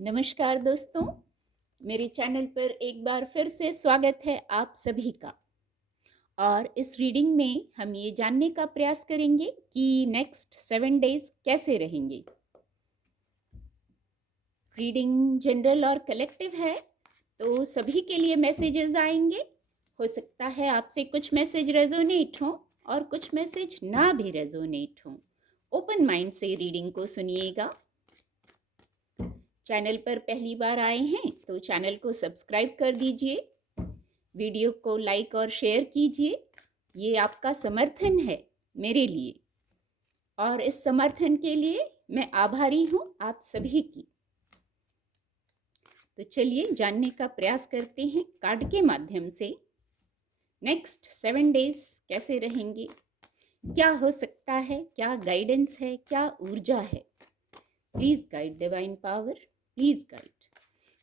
नमस्कार दोस्तों, मेरे चैनल पर एक बार फिर से स्वागत है आप सभी का। और इस रीडिंग में हम ये जानने का प्रयास करेंगे कि नेक्स्ट 7 डेज कैसे रहेंगे। रीडिंग जनरल और कलेक्टिव है, तो सभी के लिए मैसेजेस आएंगे। हो सकता है आपसे कुछ मैसेज रेजोनेट हो और कुछ मैसेज ना भी रेजोनेट हो। ओपन माइंड से रीडिंग को सुनिएगा। चैनल पर पहली बार आए हैं तो चैनल को सब्सक्राइब कर दीजिए, वीडियो को लाइक और शेयर कीजिए। ये आपका समर्थन है मेरे लिए, और इस समर्थन के लिए मैं आभारी हूँ आप सभी की। तो चलिए जानने का प्रयास करते हैं कार्ड के माध्यम से नेक्स्ट 7 डेज कैसे रहेंगे, क्या हो सकता है, क्या गाइडेंस है, क्या ऊर्जा है। Please guide divine power, please guide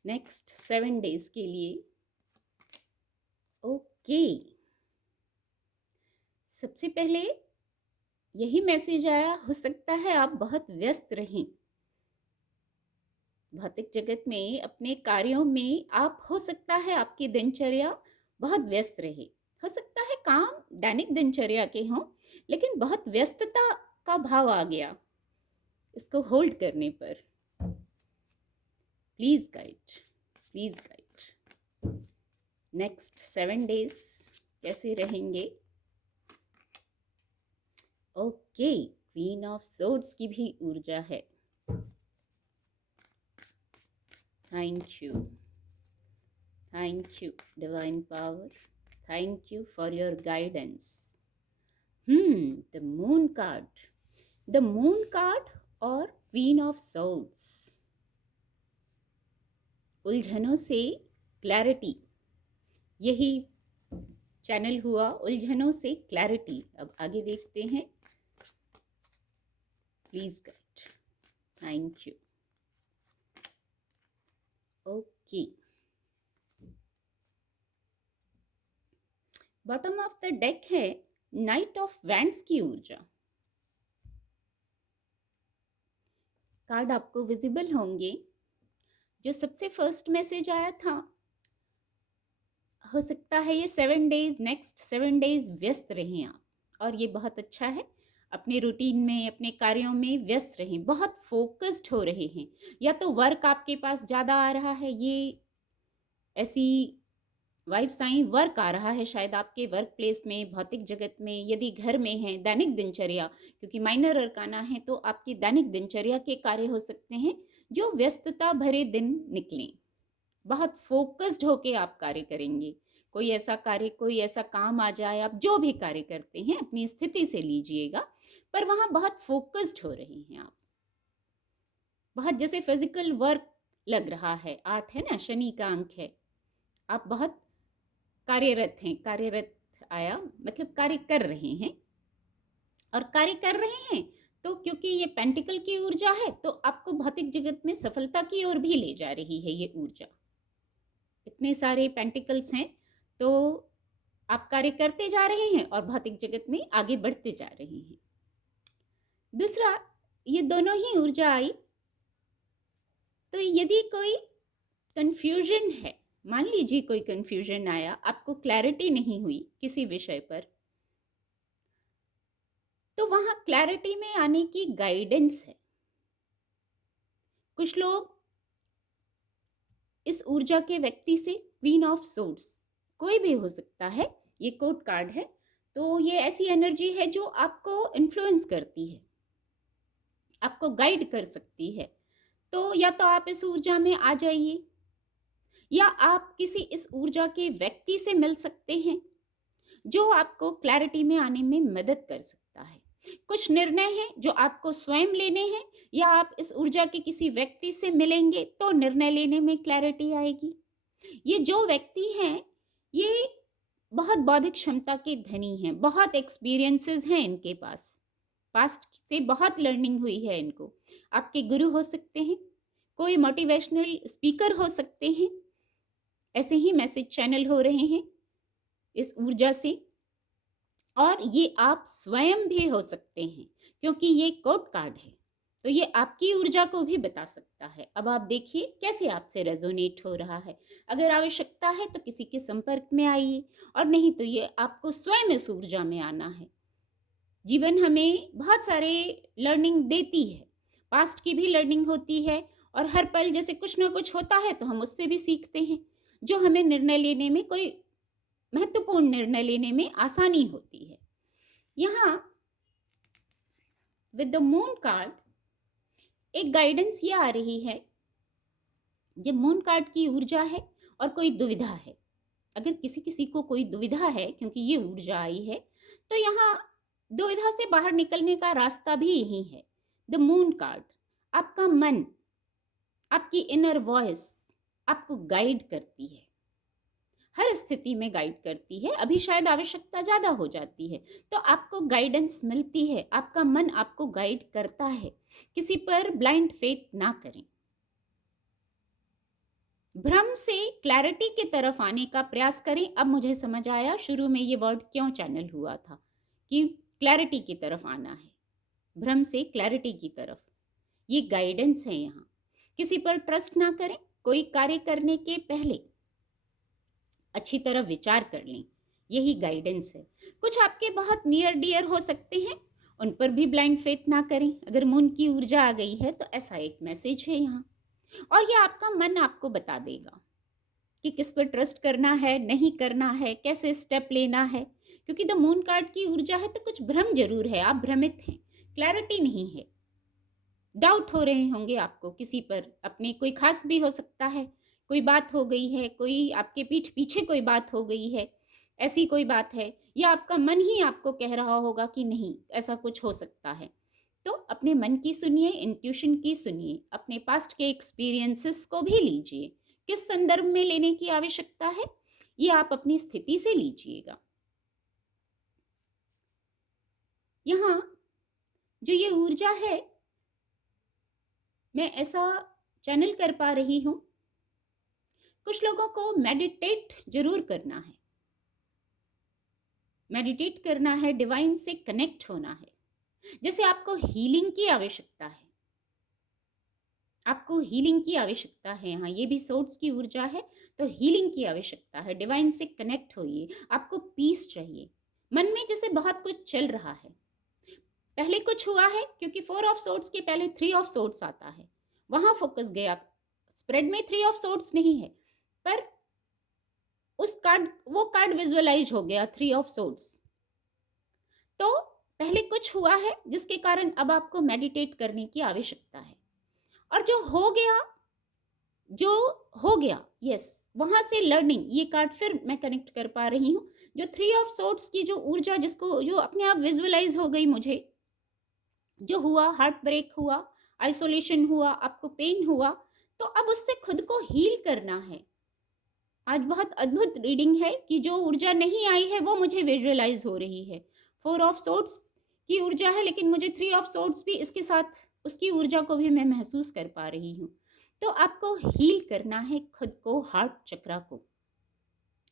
next 7 days के लिए। ओके, सबसे पहले यही मैसेज आया, हो सकता है आप बहुत व्यस्त रहें भौतिक जगत में, अपने कार्यों में आप, हो सकता है आपकी दिनचर्या बहुत व्यस्त रहे। हो सकता है काम दैनिक दिनचर्या के हों, लेकिन बहुत व्यस्तता का भाव आ गया इसको होल्ड करने पर। Please guide, please guide next 7 days कैसे रहेंगे। ओके, क्वीन ऑफ सोर्ड्स की भी ऊर्जा है। Thank you divine power, thank you for your guidance. The moon card और क्वीन ऑफ सोर्ड्स, उलझनों से क्लैरिटी। यही चैनल हुआ उलझनों से क्लैरिटी। अब आगे देखते हैं। Please guide, thank you. Okay, bottom of the deck है नाइट ऑफ वैंड्स की ऊर्जा। कार्ड आपको विजिबल होंगे। जो सबसे फर्स्ट मैसेज आया था, हो सकता है ये 7 डेज, नेक्स्ट 7 डेज व्यस्त रहें आप, और ये बहुत अच्छा है। अपने रूटीन में, अपने कार्यों में व्यस्त रहें, बहुत फोकस्ड हो रहे हैं, या तो वर्क आपके पास ज़्यादा आ रहा है, ये ऐसी वाइफ साइन वर्क आ रहा है शायद आपके वर्क प्लेस में, भौतिक जगत में, यदि घर में है दैनिक दिनचर्या, क्योंकि माइनर अरकाना है तो आपकी दैनिक दिनचर्या के कार्य हो सकते हैं जो व्यस्तता भरे दिन निकलें। बहुत फोकस्ड होके आप कार्य करेंगे। कोई ऐसा कार्य, कोई ऐसा काम आ जाए, आप जो भी कार्य करते हैं अपनी स्थिति से लीजिएगा, पर वहाँ बहुत फोकस्ड हो रहे हैं आप, बहुत जैसे फिजिकल वर्क लग रहा है। 8 है ना, शनि का अंक है। आप बहुत कार्यरत हैं, कार्यरत आया मतलब कार्य कर रहे हैं, और कार्य कर रहे हैं तो क्योंकि ये पेंटिकल की ऊर्जा है तो आपको भौतिक जगत में सफलता की ओर भी ले जा रही है ये ऊर्जा। इतने सारे पेंटिकल्स हैं तो आप कार्य करते जा रहे हैं और भौतिक जगत में आगे बढ़ते जा रहे हैं। दूसरा, ये दोनों ही ऊर्जा आई तो यदि कोई कंफ्यूजन है, मान लीजिए कोई कंफ्यूजन आया, आपको क्लैरिटी नहीं हुई किसी विषय पर, तो वहां क्लैरिटी में आने की गाइडेंस है। कुछ लोग इस ऊर्जा के व्यक्ति से, क्वीन ऑफ सोर्ड्स कोई भी हो सकता है, ये कोर्ट कार्ड है, तो ये ऐसी एनर्जी है जो आपको इन्फ्लुएंस करती है, आपको गाइड कर सकती है। तो या तो आप इस ऊर्जा में आ जाइए, या आप किसी इस ऊर्जा के व्यक्ति से मिल सकते हैं जो आपको क्लैरिटी में आने में मदद कर सकता है। कुछ निर्णय हैं जो आपको स्वयं लेने हैं, या आप इस ऊर्जा के किसी व्यक्ति से मिलेंगे तो निर्णय लेने में क्लैरिटी आएगी। ये जो व्यक्ति हैं, ये बहुत बौद्धिक क्षमता के धनी हैं, बहुत एक्सपीरियंसेस हैं इनके पास, पास्ट से बहुत लर्निंग हुई है इनको। आपके गुरु हो सकते हैं, कोई मोटिवेशनल स्पीकर हो सकते हैं, ऐसे ही मैसेज चैनल हो रहे हैं इस ऊर्जा से। और ये आप स्वयं भी हो सकते हैं, क्योंकि ये कोर्ट कार्ड है तो ये आपकी ऊर्जा को भी बता सकता है। अब आप देखिए कैसे आपसे रेजोनेट हो रहा है। अगर आवश्यकता है तो किसी के संपर्क में आइए, और नहीं तो ये आपको स्वयं इस ऊर्जा में आना है। जीवन हमें बहुत सारे लर्निंग देती है, पास्ट की भी लर्निंग होती है, और हर पल जैसे कुछ ना कुछ होता है तो हम उससे भी सीखते हैं, जो हमें निर्णय लेने में, कोई महत्वपूर्ण निर्णय लेने में आसानी होती है। यहाँ विद द मून कार्ड एक गाइडेंस ये आ रही है, जब मून कार्ड की ऊर्जा है और कोई दुविधा है, अगर किसी किसी को कोई दुविधा है क्योंकि ये ऊर्जा आई है, तो यहाँ दुविधा से बाहर निकलने का रास्ता भी यही है। द मून कार्ड आपका मन, आपकी इनर वॉइस आपको गाइड करती है, हर स्थिति में गाइड करती है। अभी शायद आवश्यकता ज़्यादा हो जाती है तो आपको गाइडेंस मिलती है, आपका मन आपको गाइड करता है। किसी पर ब्लाइंड फेथ ना करें। भ्रम से क्लैरिटी की तरफ आने का प्रयास करें। अब मुझे समझ आया शुरू में ये वर्ड क्यों चैनल हुआ था, कि क्लैरिटी की तरफ आना है, भ्रम से क्लैरिटी की तरफ, ये गाइडेंस है। यहाँ किसी पर ट्रस्ट ना करें, कोई कार्य करने के पहले अच्छी तरह विचार कर लें, यही गाइडेंस है। कुछ आपके बहुत नियर डियर हो सकते हैं, उन पर भी ब्लाइंड फेथ ना करें। अगर मून की ऊर्जा आ गई है तो ऐसा एक मैसेज है यहाँ, और ये आपका मन आपको बता देगा कि किस पर ट्रस्ट करना है, नहीं करना है, कैसे स्टेप लेना है। क्योंकि द मून कार्ड की ऊर्जा है तो कुछ भ्रम जरूर है, आप भ्रमित हैं, क्लैरिटी नहीं है, डाउट हो रहे होंगे आपको किसी पर, अपने कोई खास भी हो सकता है, कोई बात हो गई है, कोई आपके पीठ पीछे कोई बात हो गई है, ऐसी कोई बात है, या आपका मन ही आपको कह रहा होगा कि नहीं ऐसा कुछ हो सकता है। तो अपने मन की सुनिए, इंट्यूशन की सुनिए, अपने पास्ट के एक्सपीरियंसेस को भी लीजिए। किस संदर्भ में लेने की आवश्यकता है, ये आप अपनी स्थिति से लीजिएगा। यहाँ जो ये ऊर्जा है, मैं ऐसा चैनल कर पा रही हूं, कुछ लोगों को मेडिटेट जरूर करना है, मेडिटेट करना है, डिवाइन से कनेक्ट होना है। जैसे आपको हीलिंग की आवश्यकता है, आपको हीलिंग की आवश्यकता है, यहाँ ये भी सोर्स की ऊर्जा है, तो हीलिंग की आवश्यकता है, डिवाइन से कनेक्ट होइए। आपको पीस चाहिए, मन में जैसे बहुत कुछ चल रहा है, पहले कुछ हुआ है, क्योंकि 4 ऑफ सोर्ट्स के पहले 3 ऑफ सोर्ट्स आता है, वहां फोकस गया। स्प्रेड में 3 ऑफ सोर्ट्स नहीं है, पर उस कार्ड, वो कार्ड विजुअलाइज हो गया 3 ऑफ सोर्ट्स। तो पहले कुछ हुआ है जिसके कारण अब आपको मेडिटेट करने की आवश्यकता है, और जो हो गया, जो हो गया, यस, वहां से लर्निंग, ये कार्ड फिर मैं कनेक्ट कर पा रही हूँ। जो 3 ऑफ सोर्ट्स की जो ऊर्जा, जिसको जो अपने आप विजुअलाइज हो गई मुझे, जो हुआ, हार्ट ब्रेक हुआ, आइसोलेशन हुआ, आपको पेन हुआ, तो अब उससे खुद को हील करना है। आज बहुत अद्भुत रीडिंग है कि जो ऊर्जा नहीं आई है वो मुझे विजुअलाइज हो रही है। 4 ऑफ सोर्ट्स की ऊर्जा है, लेकिन मुझे 3 ऑफ सोर्ट्स भी इसके साथ, उसकी ऊर्जा को भी मैं महसूस कर पा रही हूँ। तो आपको हील करना है खुद को, हार्ट चक्रा को,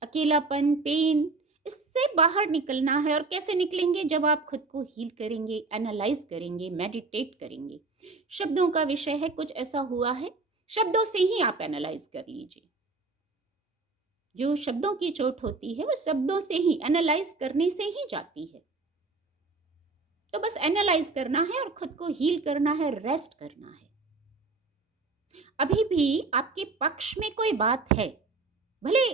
अकेलापन, पेन, इससे बाहर निकलना है। और कैसे निकलेंगे, जब आप खुद को हील करेंगे, एनालाइज करेंगे, मेडिटेट करेंगे। शब्दों का विषय है, कुछ ऐसा हुआ है, शब्दों से ही आप एनालाइज कर लीजिए। जो शब्दों की चोट होती है वो शब्दों से ही, एनालाइज करने से ही जाती है। तो बस एनालाइज करना है और खुद को हील करना है, रेस्ट करना है। अभी भी आपके पक्ष में कोई बात है, भले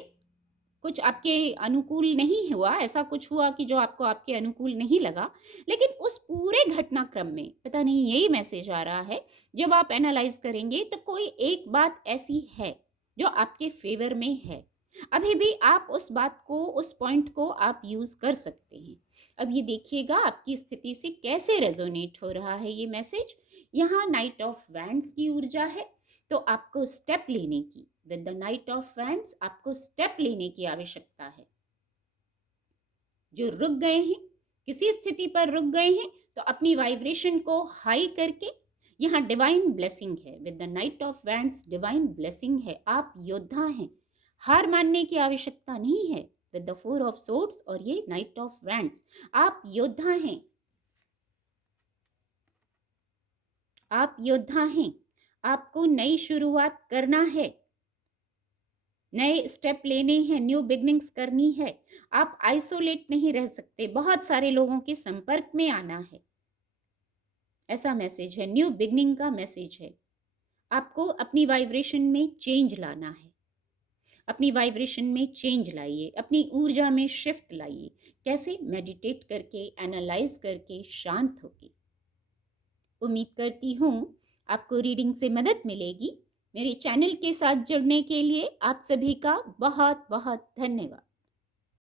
कुछ आपके अनुकूल नहीं हुआ, ऐसा कुछ हुआ कि जो आपको आपके अनुकूल नहीं लगा, लेकिन उस पूरे घटनाक्रम में, पता नहीं यही मैसेज आ रहा है, जब आप एनालाइज करेंगे तो कोई एक बात ऐसी है जो आपके फेवर में है। अभी भी आप उस बात को, उस पॉइंट को आप यूज कर सकते हैं। अब ये देखिएगा आपकी स्थिति से कैसे रेजोनेट हो रहा है ये मैसेज। यहाँ नाइट ऑफ वैंड्स की ऊर्जा है, तो आपको स्टेप लेने की, with the night of wands आपको स्टेप लेने की आवश्यकता है। जो रुक गए हैं, किसी स्थिति पर रुक गए हैं, तो अपनी वाइब्रेशन को हाई करके, यहाँ डिवाइन ब्लेसिंग है, with the night of wands divine blessing है। आप योद्धा हैं, हार मानने की आवश्यकता नहीं है। विद द 4 ऑफ सोर्ड्स और ये नाइट ऑफ वैंड्स, आप योद्धा हैं। आप योद्धा हैं, आपको नई शुरुआत करना है, नए स्टेप लेने हैं, न्यू बिगनिंग्स करनी है। आप आइसोलेट नहीं रह सकते, बहुत सारे लोगों के संपर्क में आना है। ऐसा मैसेज है, न्यू बिगनिंग का मैसेज है। आपको अपनी वाइब्रेशन में चेंज लाना है, अपनी वाइब्रेशन में चेंज लाइए, अपनी ऊर्जा में शिफ्ट लाइए। कैसे? मेडिटेट करके, एनालाइज करके, शांत होके। उम्मीद करती हूँ आपको रीडिंग से मदद मिलेगी। मेरे चैनल के साथ जुड़ने के लिए आप सभी का बहुत बहुत धन्यवाद।